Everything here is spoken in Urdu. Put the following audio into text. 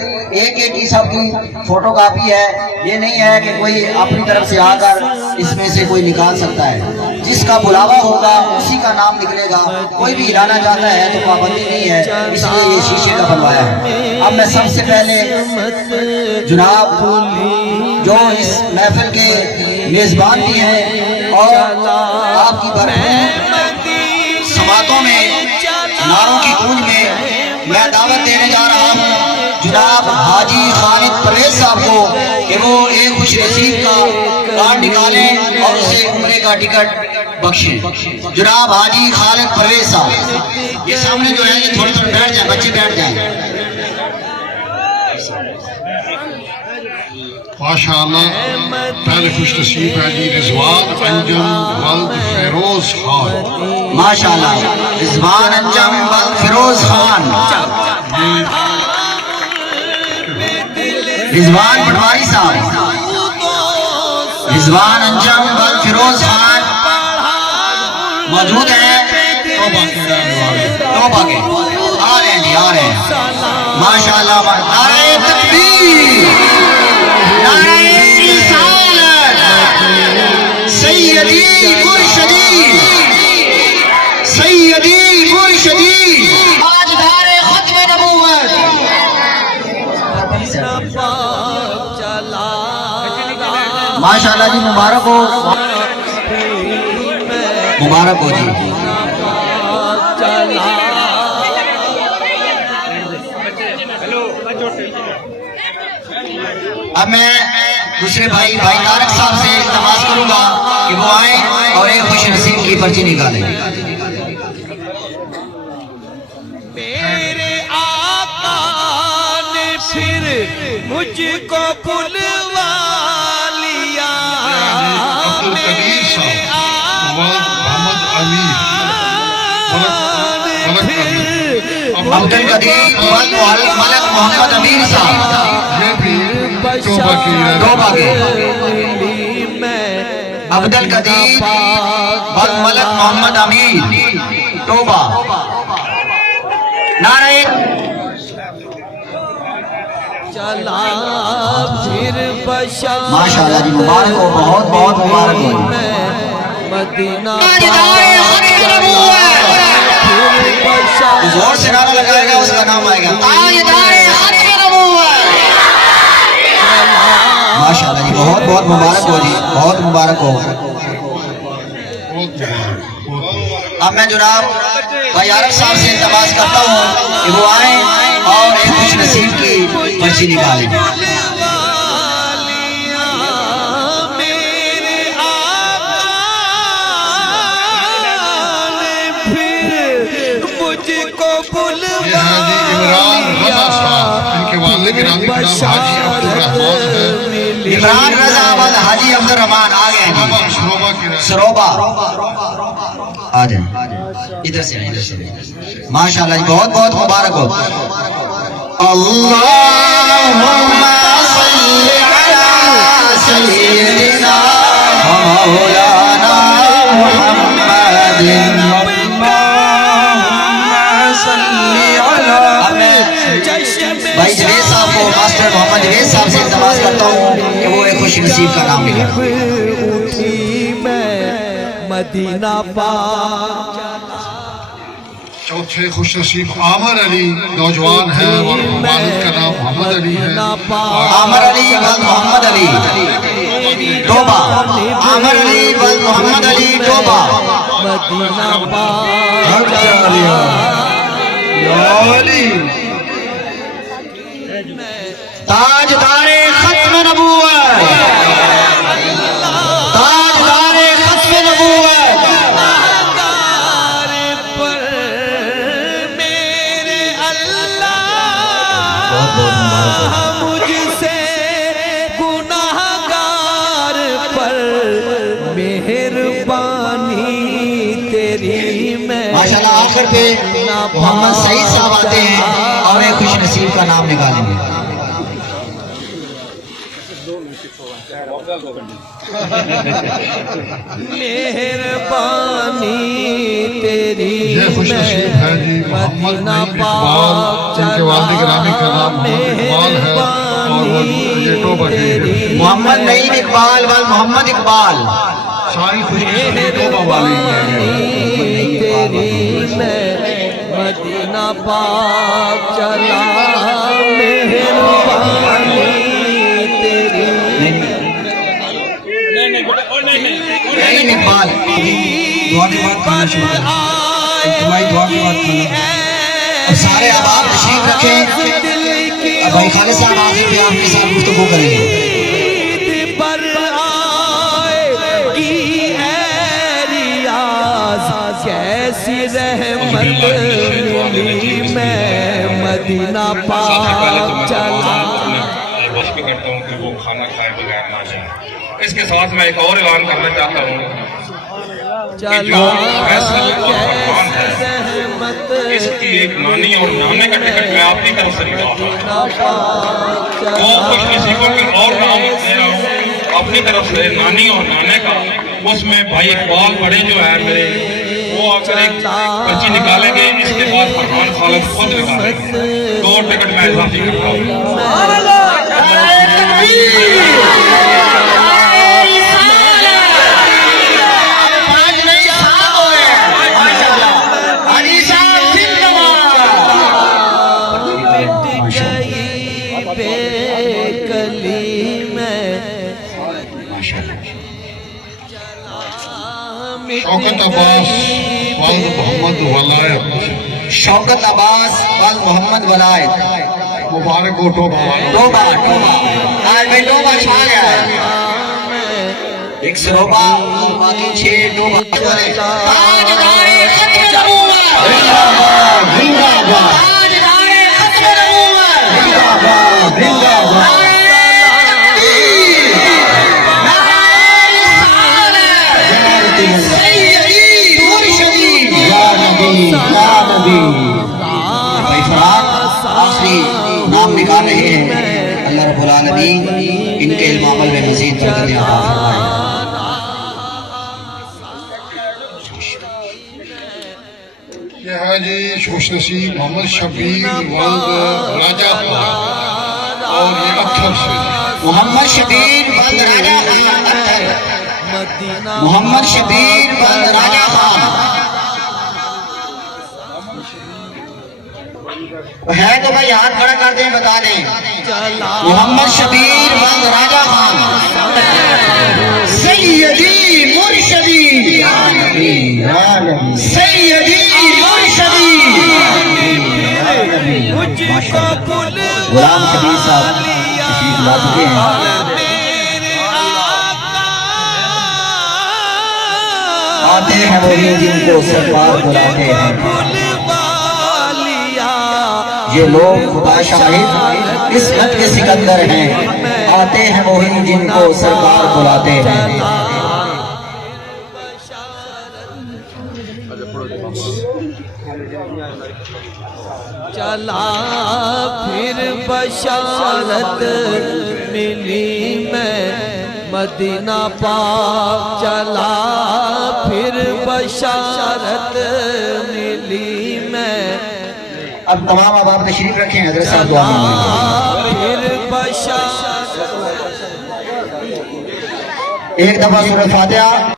ایک ایک کی سب کی فوٹو کاپی ہے، یہ نہیں ہے کہ کوئی اپنی طرف سے آ کر اس میں سے کوئی نکال سکتا ہے۔ جس کا بلاوا ہوگا اسی کا نام نکلے گا، کوئی بھی ہلانا چاہتا ہے تو پابندی نہیں ہے، اس لیے یہ شیشے کا بنوایا ہے۔ اب میں سب سے پہلے جناب جو اس محفل کے میزبان بھی ہیں اور آپ کی بھرپور سماعتوں میں نعروں کی گونج میں دعوت دینے جا رہا ہوں جناب حاجی خالد پرویز صاحب کو کہ وہ ایک خوش نصیب کا کارڈ نکالیں اور اسے عمرے کا ٹکٹ بخشیں۔ جناب حاجی خالد پرویز صاحب یہ سامنے جو ہے یہ تھوڑے تھوڑے بیٹھ جائیں، بچے بیٹھ جائیں۔ ماشاءاللہ پہلے خوش نصیب ہے جی رضوان انجم ولد فیروز خان۔ ماشاءاللہ رضوان انجم ولد فیروز خان، رضوان پٹواری صاحب، رضوان انجم ولد فیروز خان موجود ہیں، توبہ کے آ رہے ہیں جی، آ رہے ہیں۔ ماشاءاللہ نعرہ تکبیر، نعرہ رسالت، سیدی مرشدی، سیدی مرشدی، تاجدار ختم نبوت۔ ماشاءاللہ جی، مبارک ہو، مبارک ہو جی۔ اب میں دوسرے بھائی طارق صاحب سے التماس کروں گا کہ وہ آئیں اور ایک خوش نصیب کی پرچی نکالیں۔ میرے آقا نے پھر مجھ کو بلوا لیا، عبدالقدیر صاحب محمد علی عبدالقدیر ملک محمد امیر صاحب، یہ بھی توبہ کی توبہ کے عبدالقدیر ملک محمد امیر توبہ۔ نعرہ چلا پھر بشار ماشاءاللہ جی، مبارک ہو، بہت بہت مبارک ہو۔ مدینہ زور سے نعرہ لگائے گا اس کا نام آئے گا، ماشاءاللہ جی، بہت بہت مبارک ہو جی، بہت مبارک ہو۔ اب میں جناب بھائی عارف صاحب سے التماس کرتا ہوں کہ وہ آئیں اور ایک خوش نصیب کی پرچی نکالیں۔ یہ ہے جی عمران رضا صاحب، ان کے والد گرامی کا نام حاجی عبدالرحمان ہے۔ عمران رضا والد حاجی عبدالرحمان آ گئے جی، سروبا کی رہے۔ سروبا آ جائیں، ادھر سے ادھر سے۔ ماشاءاللہ جی، بہت بہت مبارک ہو۔ اللہم صلی علی سیدنا مولانا محمد، بھائی جوید صاحب کو ماسٹر محمد جوید صاحب سے التماس کرتا ہوں کہ وہ ایک خوش نصیب کا نام نکالیں۔ اٹھی میں مدینہ پاک۔ چوتھے خوش نصیب عامر علی نوجوان ہے اور والد کا نام محمد علی ہے۔ عامر علی ولد محمد علی توبہ، عامر علی ولد محمد علی توبہ۔ مدینہ پاک تاجدار ختم نبوت، تاجدار ختم نبوت۔ گناہگار پر میرے اللہ مجھ سے گناہگار پر مہربانی تیری میں۔ ماشاءاللہ آخر پہ محمد سعید صاحب آتے ہیں اور ایک خوش نصیب کا نام نکالیں گے۔ مہربانی تیری یہ خوش نصیب ہے جی محمد نعیم اقبال، جن کے والد گرامی کا نام محمد اقبال یہ توبہ شریف محمد نعیم اقبال بل محمد اقبال ساری خوشی سبھی توبہ والی ہے تیری میں مدینہ پاک چلا مہربانی تیری نعیم اقبال دعا کی بات کرنا شروع کریں اجتماعی دعا کی بات کرنا اب سارے احباب تشریف رکھیں اب بھائی خالد صاحب آگے پہ آپ کے ساتھ گفتگو کریں گے پر آئے کی ہے ریاض کیسی رحمت ملی میں مدینہ پاک چلا کوشش کرتا ہوں کہ وہ کھانا کھائے بغیر نہ جائے۔ اس کے ساتھ میں ایک اور اعلان کرنا چاہتا ہوں کہ جو فیصل اور فرمان ہے اس کی ایک نانی اور نانے کا ٹکٹ میں آپ کی طرف سے نکال رہا ہوں۔ وہ خوش نصیبوں کے اور نام اپنی طرف سے نانی اور نانے کا، اس میں بھائی اقبال بڑے جو ہے میرے، وہ آ کر ایک پرچی نکالیں گے، اس کے بعد فرمان خالد خود نکالیں گے۔ 2 ٹکٹ میں اضافی کرتا ہوں۔ شوکت عباس والد محمد ولایت شوکت عباس بل محمد ولایت مبارک ہو توبہ والوں توبہ آج میں توبہ چھا گیا ہے ایک سروبہ باقی 6 توبہ تاجدارِ ختم نبوت زندہ باد زندہ باد تاجدارِ ختم نبوت زندہ باد زندہ باد آخری نام نکال رہے ہیں اللہ رب العالمین ان کے علم عمل میں مزید برکتیں عطا فرمائے۔ یہ ہے جی خوش نصیب محمد شبیر ولد راجہ خان اور یہ اکھر سے محمد شبیر ولد راجہ خان اکھر محمد شبیر ولد راجہ خان ہے تو بھائی ہاتھ بڑا کر دیں بتا دیں محمد شبیر ولد راجہ خان سیدی مرشدی سیدی مرشدی غلام شبیر صاحب تشریف لا چکے ہیں آتے ہیں وہی جن کو سرکار بلاتے ہیں یہ لوگ خدا شاہد اس خط کے سکندر ہیں آتے ہیں وہی جن کو سرکار بلاتے ہیں چلا پھر بشارت ملی میں مدینہ پاک چلا پھر بشارت ملی میں اب تمام احباب تشریف رکھیں حضرت صاحب دعا مانگیں پھر بشارت ایک دفعہ سورۃ فاتحہ